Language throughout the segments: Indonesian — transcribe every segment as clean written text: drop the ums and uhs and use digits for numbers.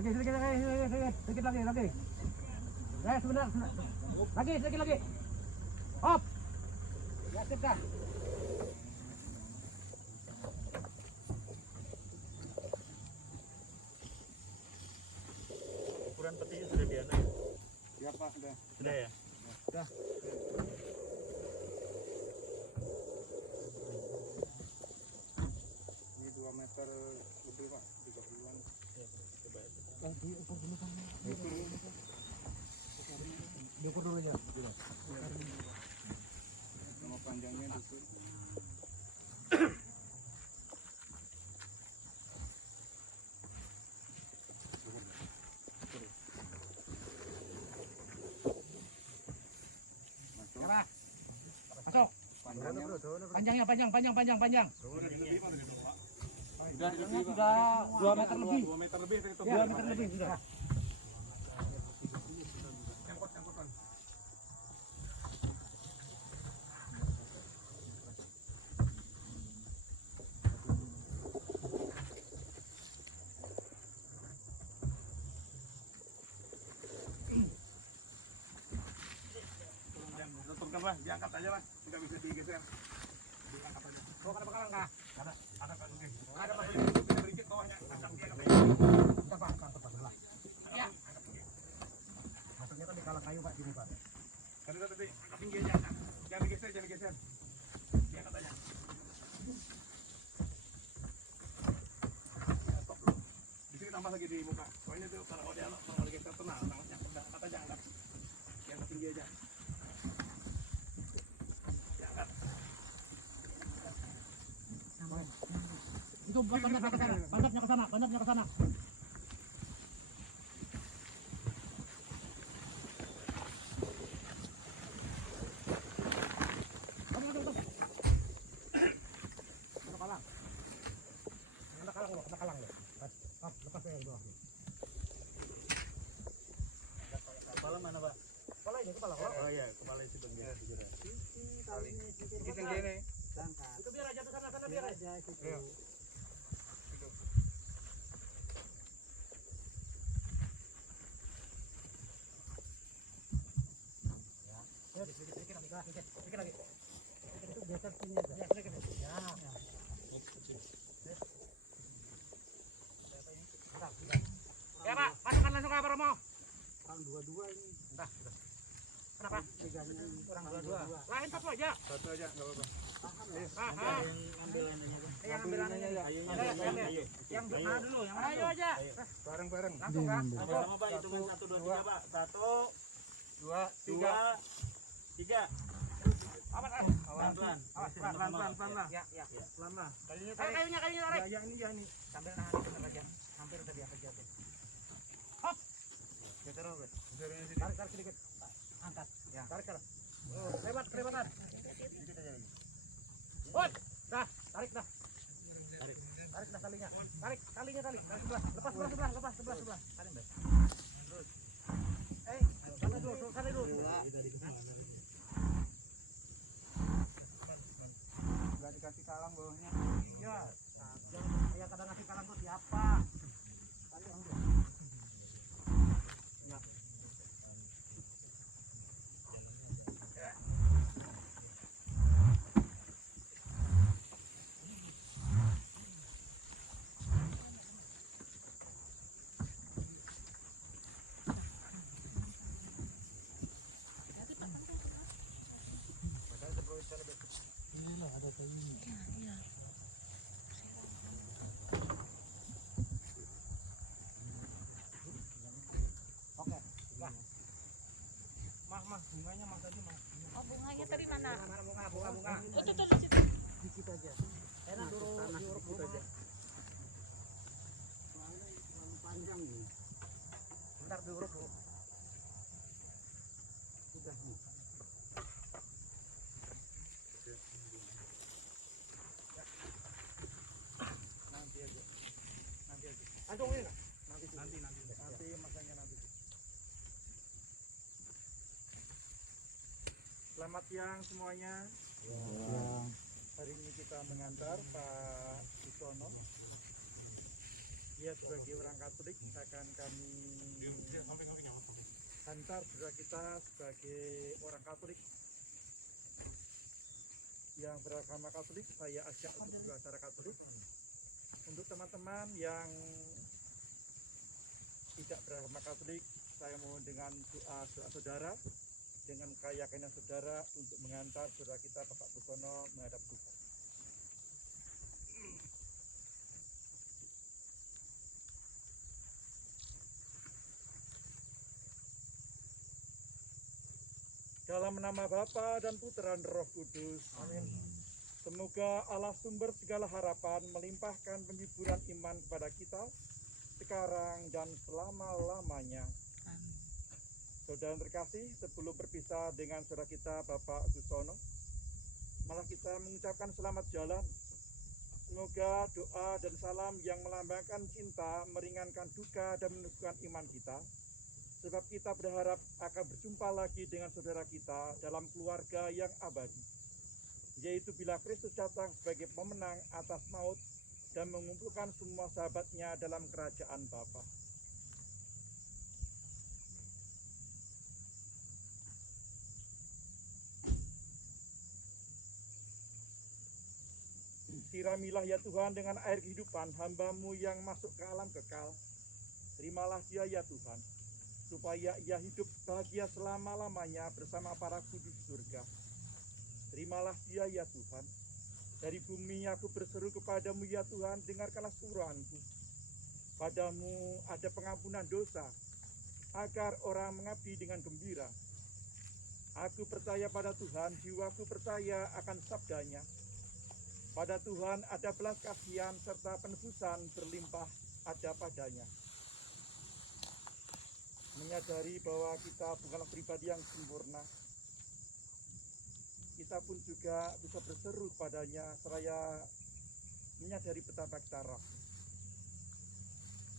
Lagi sedikit lagi. Sebentar. Lagi sedikit. Hop. Ya, sip dah. Ukuran petinya sudah biasa ya? Ya Pak, sudah. Sudah ya? Sudah. Ini 2 meter lebih Pak, 30-an. Ya, coba ya. Diukur dulu kan. Diukur dulu aja. Nama panjangnya diukur. Masuk. Panjangnya panjang. Sudah 2 meter lebih. 2 meter lebih itu. Ya, 2 meter lebih sudah. Tutupkan Pak, diangkat aja Pak. Tidak bisa digeser. Diangkat aja. Oh, ada bakalan kah? Ada Pak. Ada Pak, bisa berikit bawahnya. Angkat dia. Pak, sebelah. Ya. Maksudnya kan di kalang kayu Pak, sini Pak. Ada tadi, angkat tinggi aja. Jangan digeser. Diangkat aja. Di sini tambah lagi di muka. Soalnya itu kalau dia kalau digeser tenang, tangannya angkat aja, angkat. Diangkat tinggi aja. Diangkat. Itu bandapnya ke sana. Kena kalang loh. Lepas ya bawah. Kepala mana Pak? Kepala ini kepala. Oh iya, kepala itu bagian. Sedikit yang gini. Itu biar aja ke sana biar aja. Iya. Sedikit lagi. Itu geser sini aja. Ya, sedikit. Ya. Ya Pak, masukkan langsung ke apa Romo? Orang 22 ini. Entah. Kenapa? Megangnya Orang 22. Lain satu aja. Satu aja, enggak apa-apa. Ambil anehnya Pak. Yang ambil anehnya ya. Ayo. Yang mana dulu? Yang ayo aja. Bareng-bareng. Langsung Kak. Sama Pak, hitungan 1, 2, 3 Pak. 1, 2, 2, 3. Awas. Pelan-pelan. Pelan-pelan lah. Ya. Pelan lah. Kayunya tarik. Ya ini. Sambil nahan bener aja. Hampir udah biasa jatuh. Hop. Geser apa? Tarik sedikit. Angkat. Ya. Tarik. Oh, kelewatan. Sedikit aja lagi. Hop. Dah, tarik dah. Tarik dah talinya. Tarik tali. Dari sebelah. Lepas sebelah. Tarik, Mbak. Terus. Sana dulu. Enggak dikasih kalang bawahnya. Iya. Jangan kayak kadang ngasih kalang tuh siapa? Tadi yang dia. Ya. Oke. Nah. Mah, bunganya tadi. Oh, bunganya tadi mana? Bunga. Itu tuh di situ. Dikit aja. Enak diuruk dulu aja. Soalnya terlalu panjang nih. Bentar diuruk dulu. Udah nih. Nanti aja. Antung ini. Nanti masanya nanti. Selamat siang semuanya. Hari ini kita mengantar Pak Susono. Dia sebagai sebagai orang Katolik akan kami hantar saudara kita sebagai orang Katolik yang beragama Katolik. Saya ajak untuk beracara Katolik. Untuk teman-teman yang tidak beragama Katolik, saya mohon dengan doa saudara, dengan keyakinan saudara untuk mengantar saudara kita Bapak Busono menghadap Tuhan. Dalam nama Bapa dan Putra dan Roh Kudus. Amin. Semoga Allah sumber segala harapan melimpahkan penghiburan iman kepada kita sekarang dan selama-lamanya. Saudara terkasih, sebelum berpisah dengan saudara kita Bapak Busono, malah kita mengucapkan selamat jalan. Semoga doa dan salam yang melambangkan cinta meringankan duka dan meneguhkan iman kita. Sebab kita berharap akan berjumpa lagi dengan saudara kita dalam keluarga yang abadi, yaitu bila Kristus datang sebagai pemenang atas maut dan mengumpulkan semua sahabatnya dalam kerajaan Bapa. Siramilah ya Tuhan dengan air kehidupan hamba-Mu yang masuk ke alam kekal. Terimalah dia ya Tuhan, supaya ia hidup bahagia selama-lamanya bersama para kudus surga. Terimalah dia ya Tuhan. Dari bumi aku berseru kepadamu ya Tuhan, dengarkanlah suaraku. Padamu ada pengampunan dosa, agar orang mengabdi dengan gembira. Aku percaya pada Tuhan, jiwaku percaya akan sabdanya. Pada Tuhan ada belas kasihan serta penebusan berlimpah ada padanya. Menyadari bahwa kita bukanlah pribadi yang sempurna, kita pun juga bisa berseru padanya seraya menyadari betapa kita rapuh.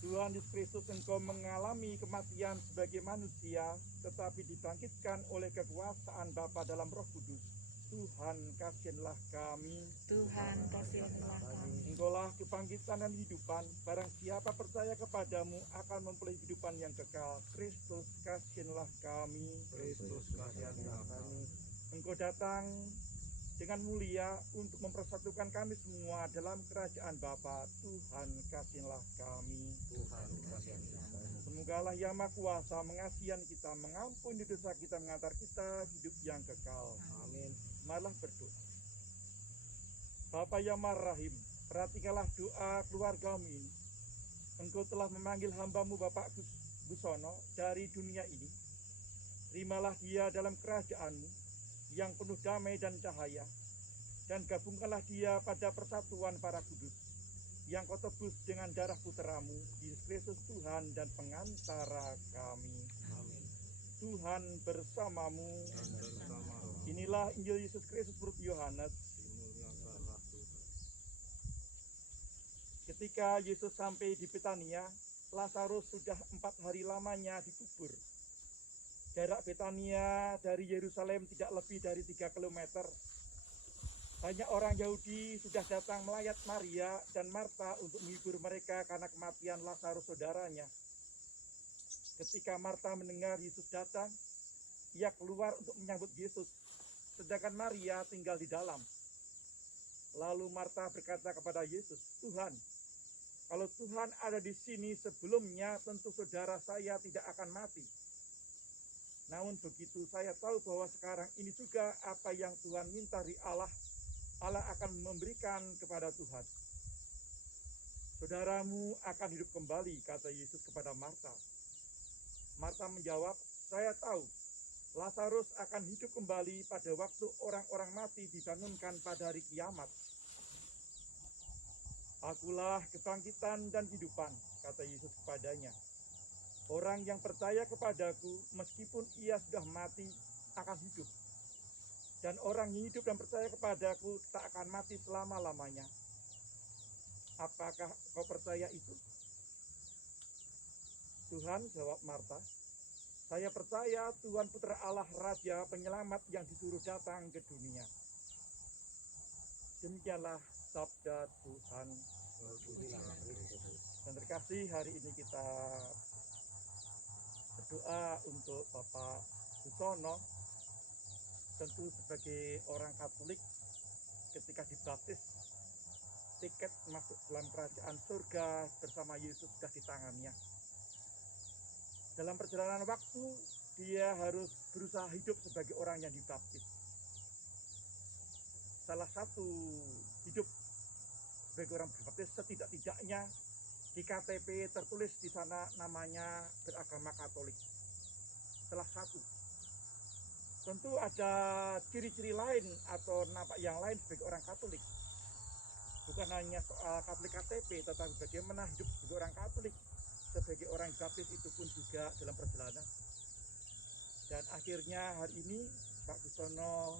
Tuhan Yesus Kristus, Engkau mengalami kematian sebagai manusia, tetapi dibangkitkan oleh kekuasaan Bapa dalam Roh Kudus. Tuhan, kasihanlah kami. Tuhan, kasihanlah kami. Engkaulah kebangkitan dan hidupan. Barang siapa percaya kepadamu akan memperoleh kehidupan yang kekal. Kristus, kasihanlah kami. Kristus, kasihanlah kami. Engkau datang dengan mulia untuk mempersatukan kami semua dalam kerajaan Bapa. Tuhan, kasihanlah kami. Tuhan, kasihanlah kami. Semoga Allah yang Maha Kuasa mengasihan kita, mengampuni dosa kita, mengantar kita hidup yang kekal. Amin. Marilah berdoa. Bapa yang Maha Rahim, perhatikanlah doa keluarga-Mu ini. Engkau telah memanggil hamba-Mu Bapak Busono dari dunia ini. Terimalah dia dalam kerajaan-Mu yang penuh damai dan cahaya, dan gabungkanlah dia pada persatuan para kudus yang Kau tebus dengan darah putra-Mu, Yesus Kristus Tuhan dan pengantara kami. Amin. Tuhan bersamamu. Dan bersama roh. Inilah Injil Yesus Kristus menurut Yohanes. Dimuliakanlah Tuhan. Ketika Yesus sampai di Betania, Lazarus sudah 4 hari lamanya dikubur. Jarak Betania dari Yerusalem tidak lebih dari 3 km. Banyak orang Yahudi sudah datang melayat Maria dan Marta untuk menghibur mereka karena kematian Lazarus saudaranya. Ketika Marta mendengar Yesus datang, ia keluar untuk menyambut Yesus, sedangkan Maria tinggal di dalam. Lalu Marta berkata kepada Yesus, "Tuhan, kalau Tuhan ada di sini sebelumnya, tentu saudara saya tidak akan mati. Namun begitu saya tahu bahwa sekarang ini juga apa yang Tuhan minta dari Allah akan memberikan kepada Tuhan. Saudaramu akan hidup kembali," kata Yesus kepada Marta. Marta menjawab, "Saya tahu Lazarus akan hidup kembali pada waktu orang-orang mati dibangunkan pada hari kiamat. Akulah kebangkitan dan kehidupan," kata Yesus kepadanya. "Orang yang percaya kepadaku, meskipun ia sudah mati, akan hidup. Dan orang yang hidup dan percaya kepadaku tak akan mati selama-lamanya. Apakah kau percaya itu?" "Tuhan," jawab Marta, "saya percaya Tuhan Putra Allah Raja Penyelamat yang disuruh datang ke dunia." Demikianlah sabda Tuhan. Terpujilah Kristus. Dan kasih, hari ini kita berdoa untuk Bapak Busono. Tentu sebagai orang Katolik, ketika dibaptis, tiket masuk dalam kerajaan surga bersama Yesus sudah di tangannya. Dalam perjalanan waktu, dia harus berusaha hidup sebagai orang yang dibaptis. Salah satu hidup sebagai orang dibaptis, setidak-tidaknya di KTP tertulis di sana namanya beragama Katolik. Salah satu. Tentu ada ciri-ciri lain atau nampak yang lain sebagai orang Katolik. Bukan hanya soal Katolik KTP, tetapi bagaimana hidup sebagai orang Katolik, sebagai orang baptis itu pun juga dalam perjalanan. Dan akhirnya hari ini Pak Busono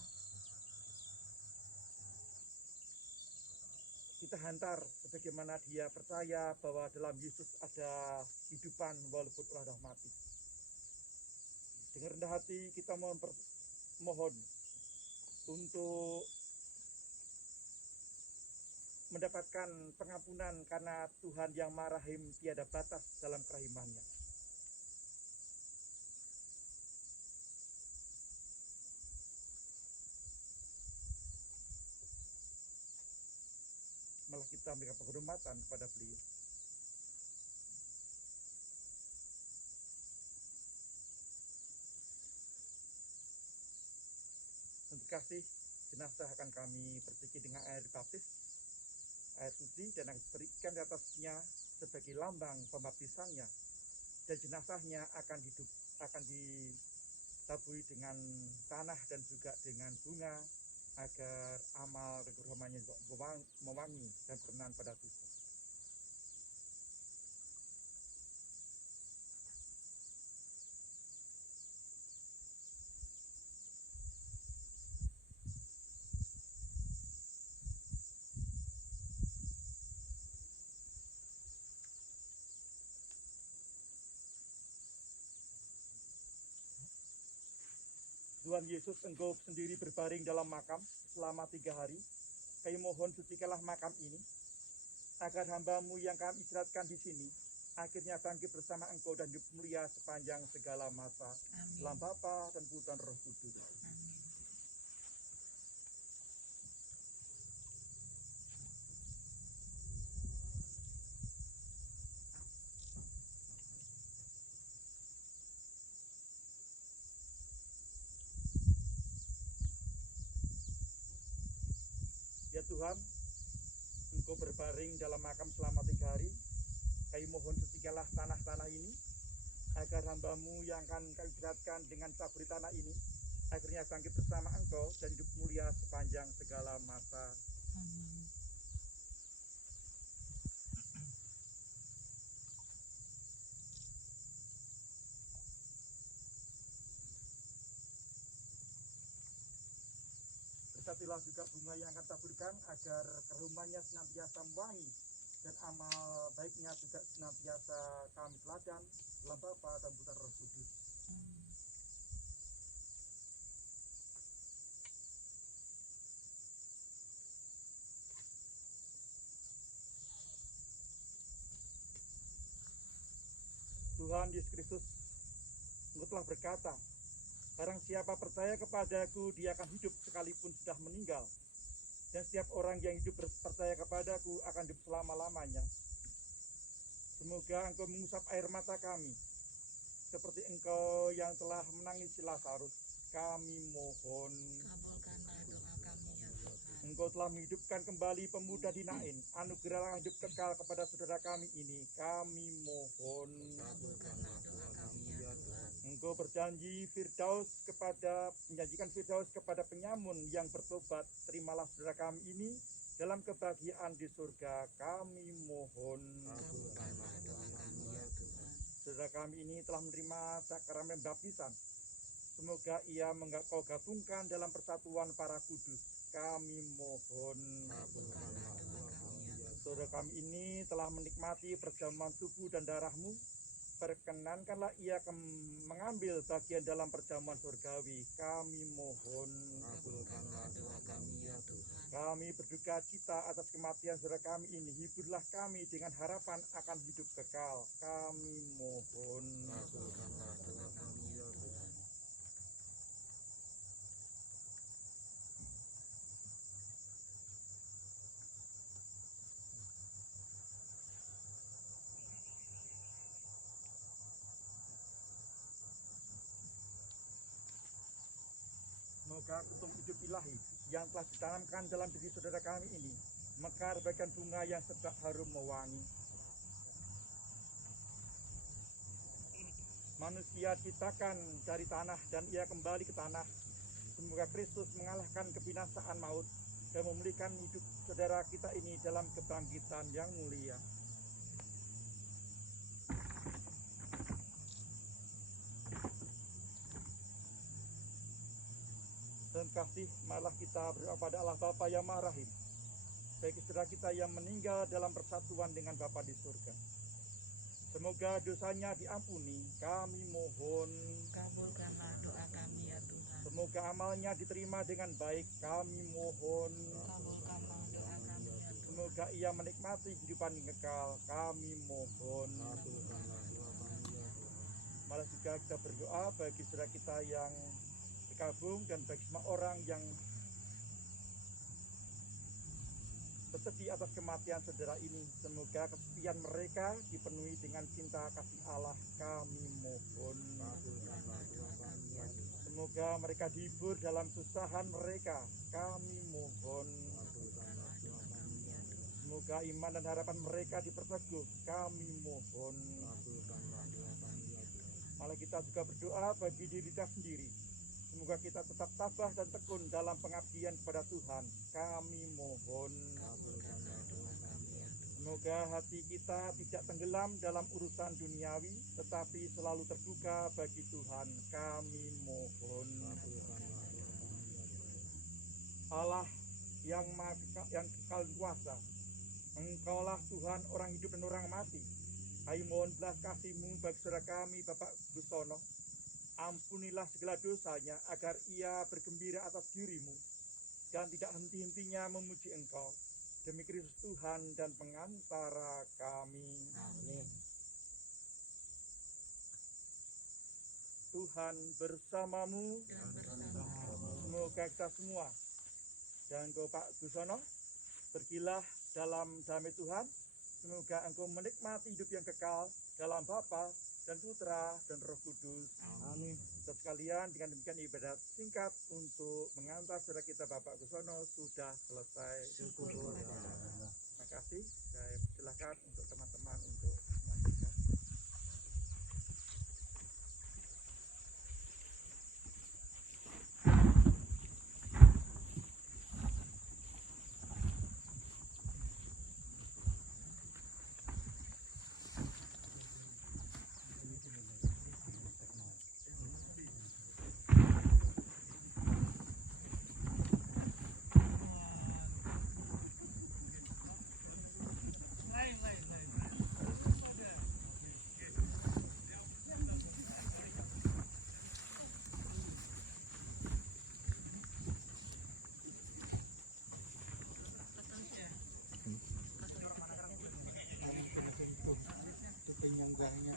kita hantar sebagaimana dia percaya bahwa dalam Yesus ada kehidupan walaupun sudah mati. Dengan rendah hati kita mohon untuk mendapatkan pengampunan karena Tuhan yang Maha Rahim tiada batas dalam kerahimannya. Malah kita memberikan penghormatan kepada beliau. Untuk kasih, jenazah akan kami bersihkan dengan air baptis, air suci, dan akan diberikan di atasnya sebagai lambang pembaptisannya. Dan jenazahnya akan ditaburi dengan tanah dan juga dengan bunga, agar amal kerohaniannya mewangi dan berkenan pada Tuhan. Tuhan Yesus, Engkau sendiri berbaring dalam makam selama 3 hari. Kami mohon sucikanlah makam ini, agar hamba-Mu yang kami istirahatkan di sini, akhirnya bangkit bersama Engkau dan hidup mulia sepanjang segala masa. Dalam Bapa dan Putra dan Roh Kudus. Ya Tuhan, Engkau berbaring dalam makam selama 3 hari. Kami mohon sucikanlah tanah-tanah ini, agar hamba-Mu yang akan kami istirahatkan dengan taburi tanah ini, akhirnya bangkit bersama Engkau dan hidup mulia sepanjang segala masa. Amin. Berkatilah juga bunga yang akan taburkan, agar kerumannya senantiasa mewangi dan amal baiknya juga senantiasa kami teladan dalam Bapa dan Putra Roh Kudus. Tuhan Yesus Kristus, Engkau telah berkata, barang siapa percaya kepadaku, dia akan hidup sekalipun sudah meninggal. Dan setiap orang yang hidup percaya kepadaku akan hidup selama-lamanya. Semoga Engkau mengusap air mata kami, seperti Engkau yang telah menangisi Lazarus. Kami mohon. Kabulkanlah doa kami ya Tuhan. Engkau telah menghidupkan kembali pemuda di Nain. Anugerahlah hidup kekal kepada saudara kami ini. Kami mohon. Kabulkanlah doa kami ya Tuhan. Engkau menjanjikan Firdaus kepada penyamun yang bertobat. Terimalah saudara kami ini dalam kebahagiaan di surga. Kami mohon. Kabulkanlah doa kami ya Tuhan. Saudara kami ini telah menerima sakramen baptisan. Semoga ia kau gabungkan dalam persatuan para kudus. Kami mohon. Kabulkanlah doa kami ya Tuhan. Saudara kami ini telah menikmati perjamuan tubuh dan darah-Mu. Perkenankanlah ia mengambil bagian dalam perjamuan surgawi. Kami mohon. Kabulkanlah doa kami ya Tuhan. Kami berduka cita atas kematian saudara kami ini. Hiburlah kami dengan harapan akan hidup kekal. Kami mohon. Kabulkanlah doa kami ya Tuhan. Semoga kutum hidup ilahi yang telah ditanamkan dalam diri saudara kami ini mekar bagaikan bunga yang sedap harum mewangi. Manusia diciptakan dari tanah dan ia kembali ke tanah. Semoga Kristus mengalahkan kebinasaan maut dan memulihkan hidup saudara kita ini dalam kebangkitan yang mulia. Dan kasih malah kita berdoa pada Allah Bapa yang Maha Rahim, bagi saudara kita yang meninggal dalam persatuan dengan Bapa di surga. Semoga dosanya diampuni, kami mohon. Kabulkanlah doa kami ya Tuhan. Semoga amalnya diterima dengan baik, kami mohon. Kabulkanlah doa kami ya Tuhan. Semoga ia menikmati kehidupan yang kekal, kami mohon. Kabulkanlah doa kami ya Tuhan. Malah juga kita berdoa bagi saudara kita yang bergabung dan bagi semua orang yang bersedih atas kematian saudara ini. Semoga kesepian mereka dipenuhi dengan cinta kasih Allah, kami mohon. Kabulkanlah doa kami ya Tuhan. Semoga mereka dihibur dalam kesusahan mereka, kami mohon. Kabulkanlah doa kami ya Tuhan. Semoga iman dan harapan mereka diperteguh, kami mohon. Kabulkanlah doa kami ya Tuhan. Malah kita juga berdoa bagi diri kita sendiri. Semoga kita tetap tabah dan tekun dalam pengabdian kepada Tuhan, kami mohon. Kabulkanlah doa kami ya Tuhan. Semoga hati kita tidak tenggelam dalam urusan duniawi, tetapi selalu terbuka bagi Tuhan, kami mohon. Kabulkanlah doa kami ya Tuhan. Allah yang kekal kuasa, Engkaulah Tuhan orang hidup dan orang mati. Kami mohon belas kasih-Mu bagi saudara kami, Bapak Gusono. Ampunilah segala dosanya agar ia bergembira atas diri-Mu dan tidak henti-hentinya memuji Engkau. Demi Kristus Tuhan dan pengantara kami. Amin. Tuhan bersamamu. Dan bersama Semoga kita semua dan Engkau Pak Gusono pergilah dalam damai Tuhan. Semoga Engkau menikmati hidup yang kekal dalam Bapa dan Putra dan Roh Kudus. Amin. Kita sekalian dengan demikian ibadat singkat untuk mengantar saudara kita Bapak Gusono sudah selesai. Syukur kepada Allah. Terima kasih. Saya silakan untuk teman-teman untuk melanjutkan. Penyangganya.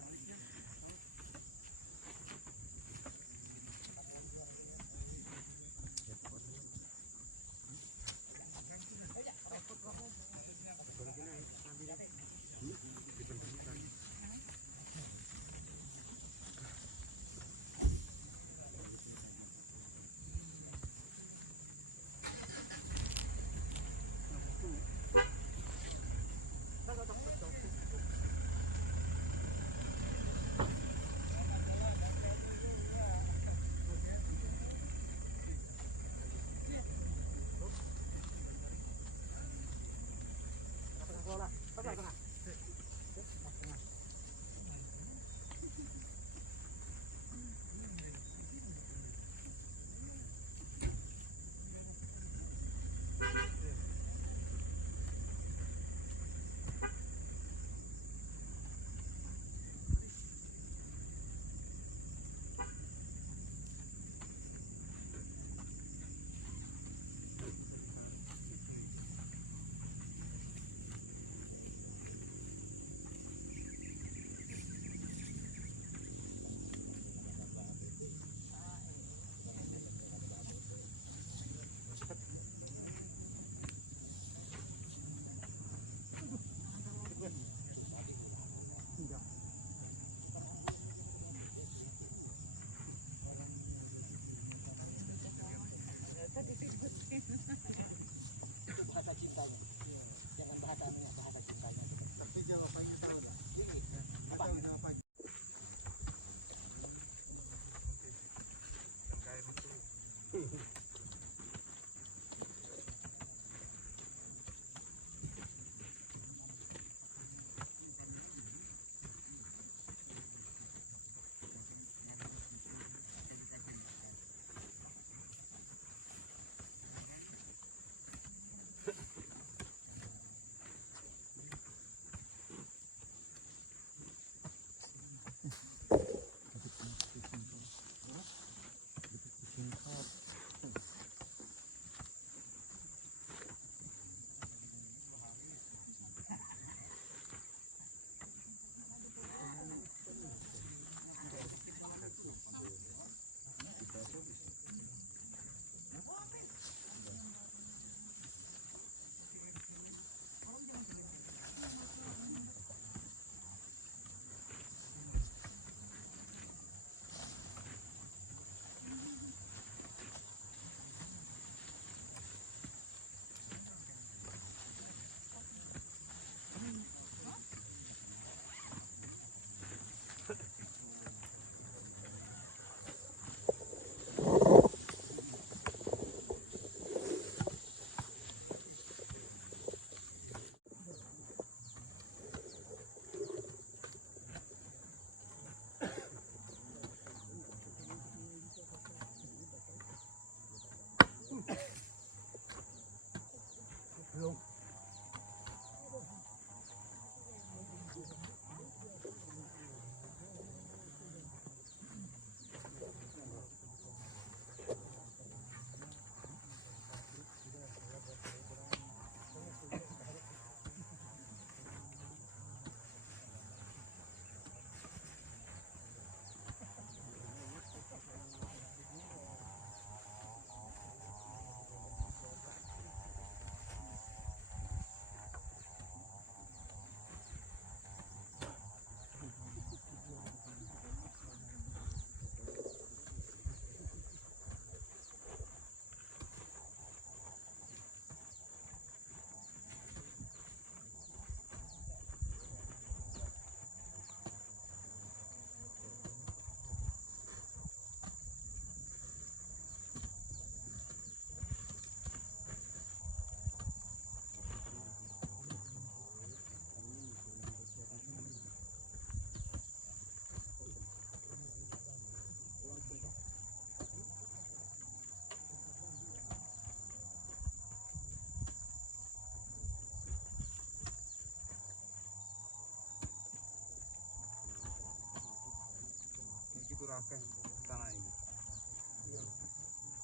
akeh tanah ini.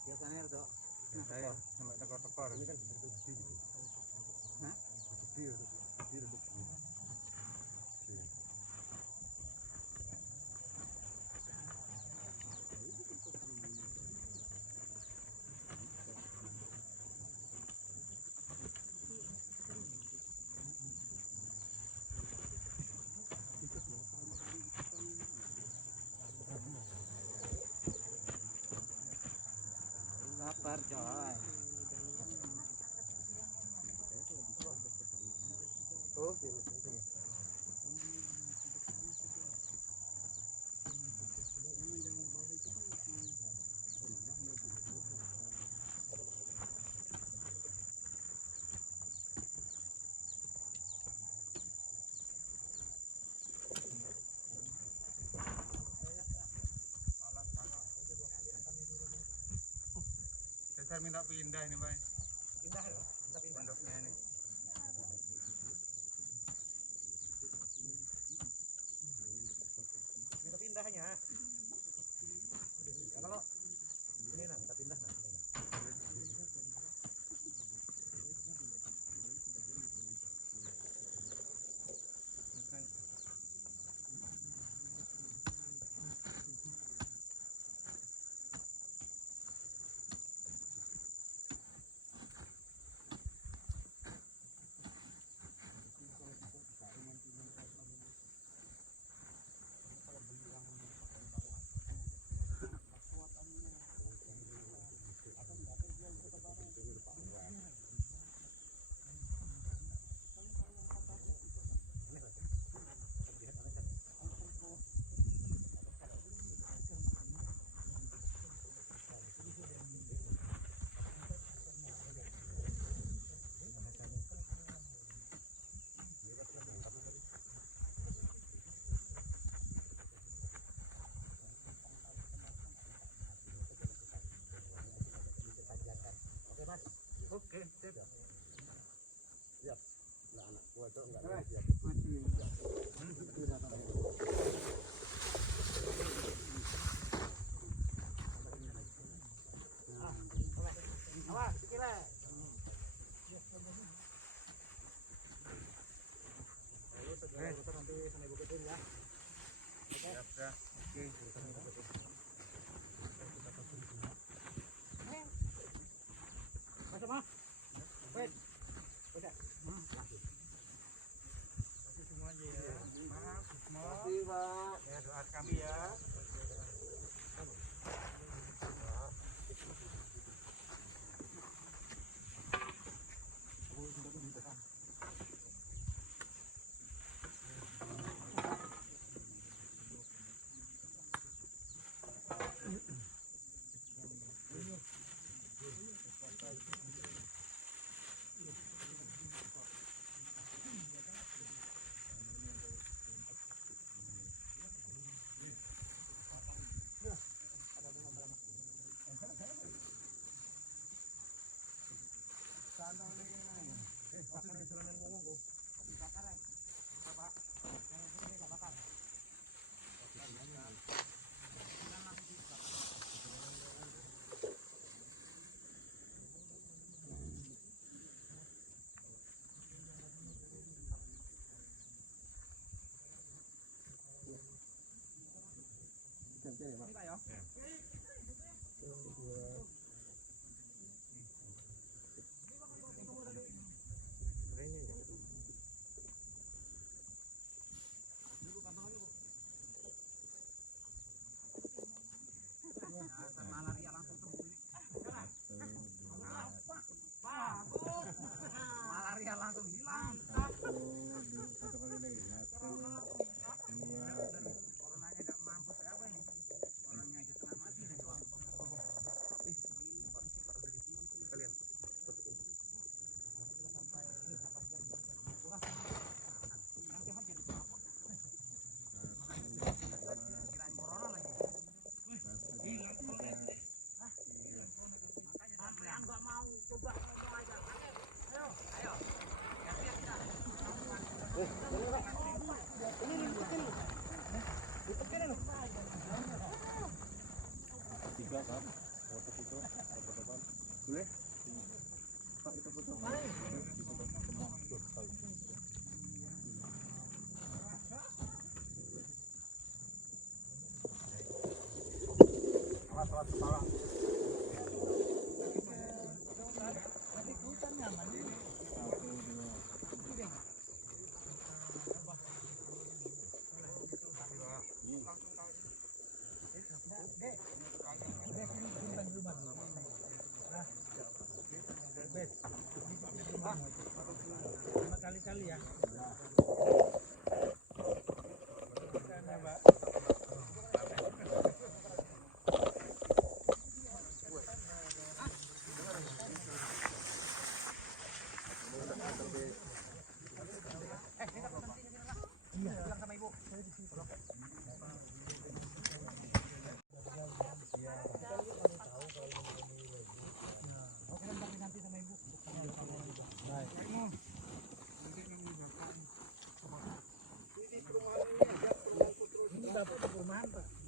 Biasanya itu. Saya sampai tekor-tekor. Ini kan gede. Hah? Gede. Sabar coy. Saya minta pindah ini, Pak. Pindah ya? Pondoknya ini. Minta pindahnya. Ya, kalau ini nah, minta pindah nah. Oke, sip. Awas, sikile. Lalu segala urusan nanti sama Ibu Ketin ya. Siap, dah. Oke. Masuk, Mas. Wait. Udah. Kasih semua aja ya. Maaf, semua. Makasih, Pak. Ya, doa kami ya. Malaria langsung hilang. Satu kali lagi. Satu, dua, tiga. Coronanya nggak mampu, saya apa ini? Orangnya aja setengah mati. Kali-kali ya. Ini dapat perumahan Pak.